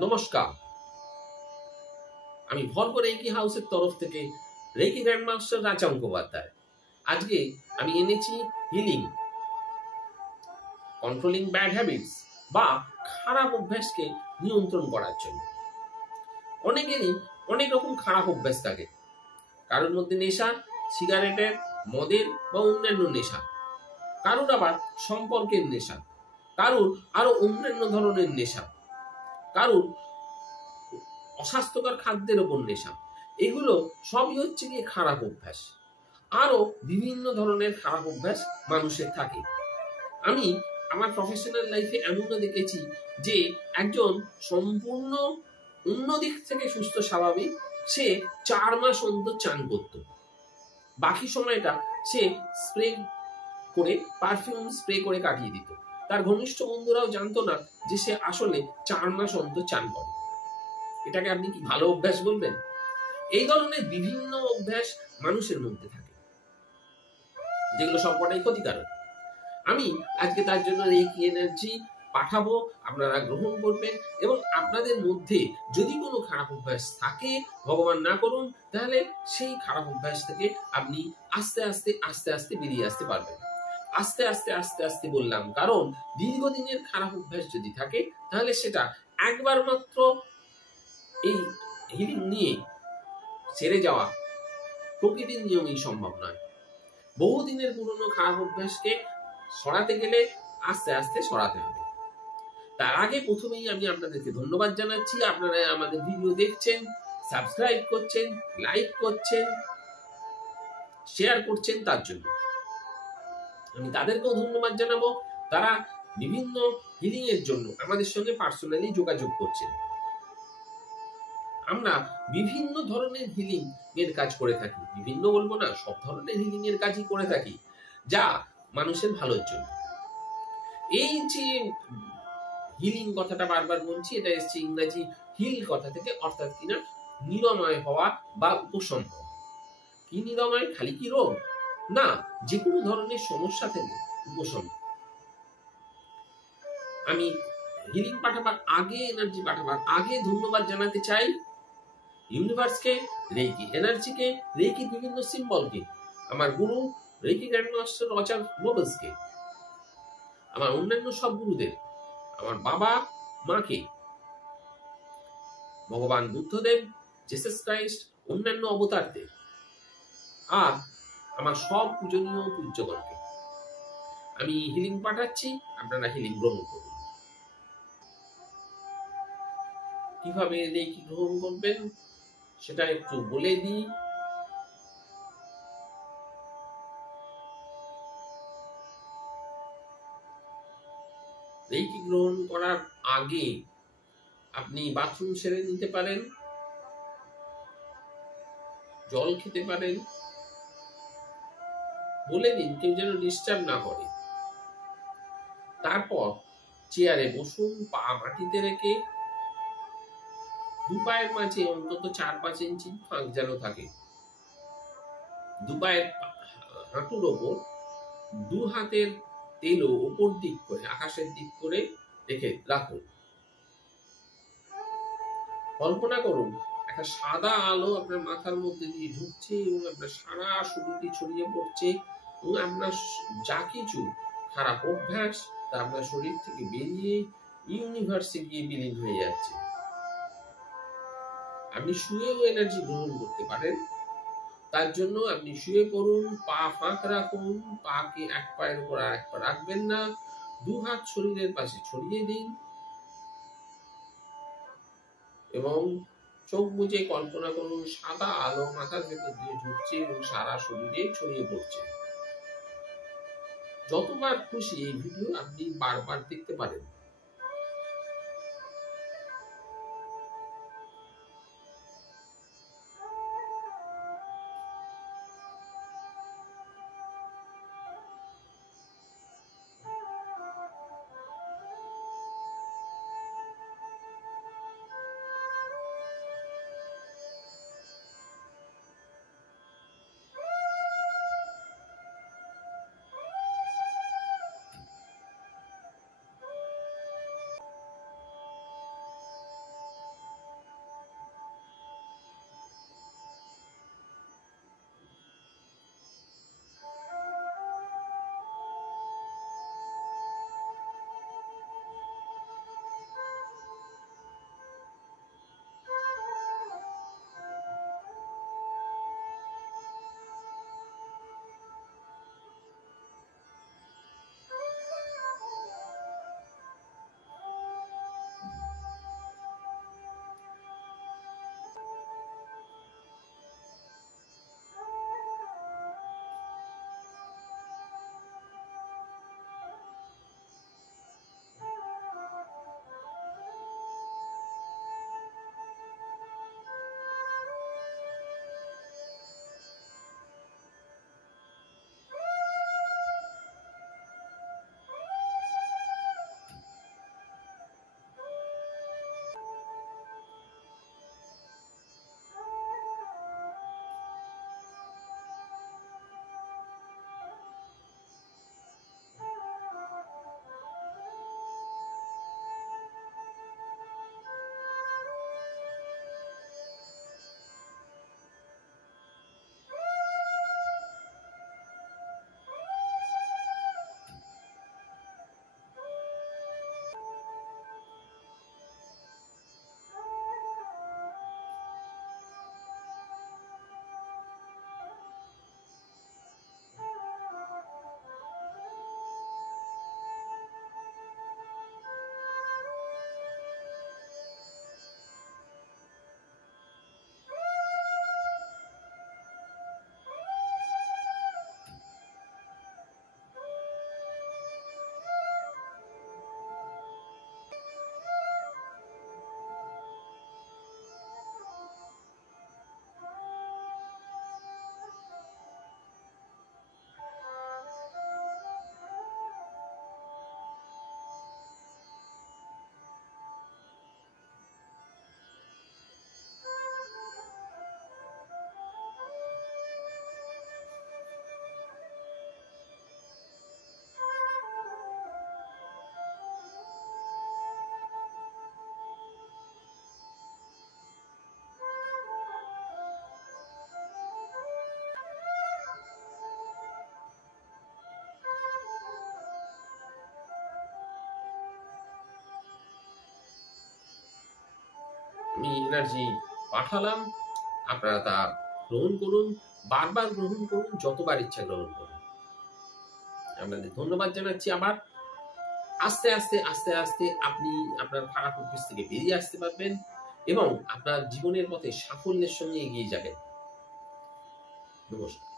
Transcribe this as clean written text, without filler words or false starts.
নমস্কার, আমি ভর্গ রেকি হাউসের তরফ থেকে রেকি গ্র্যান্ডমাস্টার রাজা মুখোপাধ্যায়। আজকে আমি এনেছি হিলিং, কন্ট্রোলিং ব্যাড হ্যাবিটস বা খারাপ অভ্যাসকে নিয়ন্ত্রণ করার জন্য। অনেকেরই অনেক রকম খারাপ অভ্যাস থাকে। কারোর মধ্যে নেশা, সিগারেটের, মদের বা অন্যান্য নেশা, কারোর আবার সম্পর্কের নেশা, কারোর আরো অন্যান্য ধরনের নেশা, কারোর অস্বাস্থ্যকর খাদ্যের ওপর নেশা। এগুলো সবই হচ্ছে গিয়ে খারাপ অভ্যাস। আরো বিভিন্ন ধরনের খারাপ অভ্যাস মানুষের থাকে। আমি আমার প্রফেশনাল লাইফে এমনও দেখেছি যে একজন সম্পূর্ণ অন্য দিক থেকে সুস্থ স্বাভাবিক, সে 4 মাস অন্তর চান করত, বাকি সময়টা সে স্প্রে করে, পারফিউম স্প্রে করে কাটিয়ে দিত। তার ঘনিষ্ঠ বন্ধুরাও জানতো না যে সে আসলে 4 মাস অন্তর চান করে। এটাকে আপনি কি ভালো অভ্যাস বলবেন? এই ধরনের বিভিন্ন অভ্যাস মানুষের মধ্যে থাকে, যেগুলো সবকটাই ক্ষতিকারক। আমি আজকে তার জন্য রেকি এনার্জি পাঠাবো, আপনারা গ্রহণ করবেন এবং আপনাদের মধ্যে যদি কোনো খারাপ অভ্যাস থাকে, ভগবান না করুন, তাহলে সেই খারাপ অভ্যাস থেকে আপনি আস্তে আস্তে আস্তে আস্তে বেরিয়ে আসতে পারবেন। আস্তে আস্তে আস্তে আস্তে বললাম, কারণ দীর্ঘদিনের খারাপ অভ্যাস যদি থাকে তাহলে সেটা একবার মাত্র এই হিলিং নিয়ে ছেড়ে যাওয়া প্রকৃতির নিয়মেই সম্ভব নয়। বহুদিনের পুরনো খারাপ অভ্যাসকে সরাতে গেলে আস্তে আস্তে সরাতে হবে। তার আগে প্রথমেই আমি আপনাদেরকে ধন্যবাদ জানাচ্ছি, আপনারা আমাদের ভিডিও দেখছেন, সাবস্ক্রাইব করছেন, লাইক করছেন, শেয়ার করছেন। তার জন্য আমি তাদেরকেও ধন্যবাদ জানাবো, তারা বিভিন্ন হিলিং এর জন্য আমাদের সঙ্গে পার্সোনালি যোগাযোগ করছেন। আমরা বিভিন্ন ধরনের হিলিং এর কাজ করে থাকি, বিভিন্ন বলবো না, সব ধরনের হিলিং এর কাজই করে থাকি, যা মানুষের ভালোর জন্য। এই যে হিলিং কথাটা বারবার বলছি, এটা এসছে ইংরেজি হিল কথা থেকে, অর্থাৎ কিনা নিরাময় হওয়া বা উপশম হওয়া। কি নিরাময়? খালি কি রোগ না, যে কোনো ধরনের সমস্যা থেকে উপশম। আমি হিলিং পাঠাবার আগে, এনার্জি পাঠাবার আগে ধন্যবাদ জানাতে চাই ইউনিভার্সকে, রেকি এনার্জিকে, রেকি বিভিন্ন সিম্বলকে, আমার গুরু রেকি গ্র্যান্ডমাস্টার রজার নোবেলসকে, আমার অন্যান্য সব গুরুদের, আমার বাবা মাকে, ভগবান বুদ্ধদেব, জিসাস ক্রাইস্ট, অন্যান্য অবতারদের, আর আমার সব পূজনীয় পূজ্যগণকে আমি হিলিং পাঠাচ্ছি। আপনারা হিলিং গ্রহণ করুন। কিভাবে রেকি গ্রহণ করবেন সেটা একটু বলে দিই। রেকি গ্রহণ করার আগে আপনি বাথরুম সেরে নিতে পারেন, জল খেতে পারেন, বলে দিন কেউ যেন ডিস্টার্ব না করে। তারপর চেয়ারে বসুন, পা মাটিতে রেখে, দু পায়ের মাঝে অন্তত 4-5 ইঞ্চি ফাঁক যেন থাকে। দু পায়ের হাঁটুর ওপর দু হাতের তেলো ওপর দিক করে, আকাশের দিক করে রেখে রাখুন। কল্পনা করুন একটা সাদা আলো আপনার মাথার মধ্যে দিয়ে ঢুকছে এবং আপনার সারা শরীরে ছড়িয়ে পড়ছে, এবং আপনার যা কিছু খারাপ অভ্যাস তা আপনার শরীর থেকে বেরিয়ে ইউনিভার্সে গিয়ে বিলীন হয়ে যাচ্ছে। আপনি শুয়েও এনার্জি গ্রহণ করতে পারেন। তার জন্য আপনি শুয়ে পড়ুন, পা ফাঁক রাখুন, পাকে এক পায়ের উপর আর এক পা রাখবেন না, দু হাত শরীরের পাশে ছড়িয়ে দিন এবং চোখ বুজে কল্পনা করুন সাদা আলো মাথার ভেতর দিয়ে ঢুকছে এবং সারা শরীরে ছড়িয়ে পড়ছে। যতবার খুশি এই ভিডিও আপনি বারবার দেখতে পারেন। আমি এনার্জি পাঠালাম, আপনারা তা গ্রহণ করুন, বারবার গ্রহণ করুন, যতবার ইচ্ছা গ্রহণ করুন। আপনাদের ধন্যবাদ জানাচ্ছি। আবার আস্তে আস্তে আস্তে আস্তে আপনি আপনার খারাপ অভ্যাস থেকে বেরিয়ে আসতে পারবেন এবং আপনার জীবনের পথে সাফল্যের সঙ্গে এগিয়ে যাবেন। নমস্কার।